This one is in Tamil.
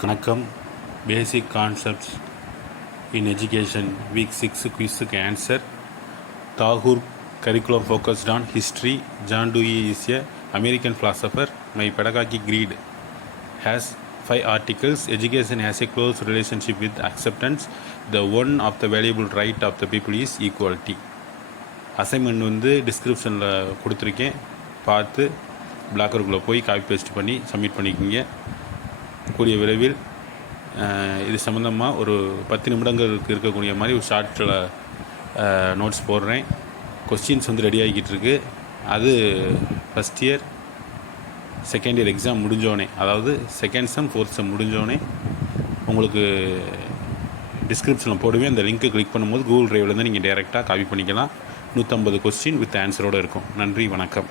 வணக்கம். Basic concepts in education week 6 குவிஸுக்கு answer. Tagore curriculum focused on history. John Dewey is a American philosopher. My pedagogic creed has 5 articles. Education has a close relationship with acceptance. The one of the valuable right of the people is equality. Assignment டிஸ்கிரிப்ஷனில் கொடுத்துருக்கேன், பார்த்து பிளாக்கருக்குள்ளே போய் காப்பி பேஸ்ட் பண்ணி சப்மிட் பண்ணிக்கோங்க. கூடிய விரைவில் இது சம்மந்தமாக ஒரு 10 நிமிடங்களுக்கு இருக்கக்கூடிய மாதிரி ஒரு ஷார்ட்டில் நோட்ஸ் போடுறேன். கொஸ்டின்ஸ் ரெடி ஆகிக்கிட்டு இருக்கு. அது first year second year exam முடிஞ்சோடனே, அதாவது செகண்ட் செம் ஃபோர்த் செம் முடிஞ்சோடனே உங்களுக்கு டிஸ்கிரிப்ஷனில் போடுவேன். அந்த லிங்க்கை கிளிக் பண்ணும்போது கூகுள் ட்ரைவ்லேருந்து நீங்கள் டைரெக்டாக காப்பி பண்ணிக்கலாம். 150 கொஸ்டின் வித் ஆன்சரோடு இருக்கும். நன்றி, வணக்கம்.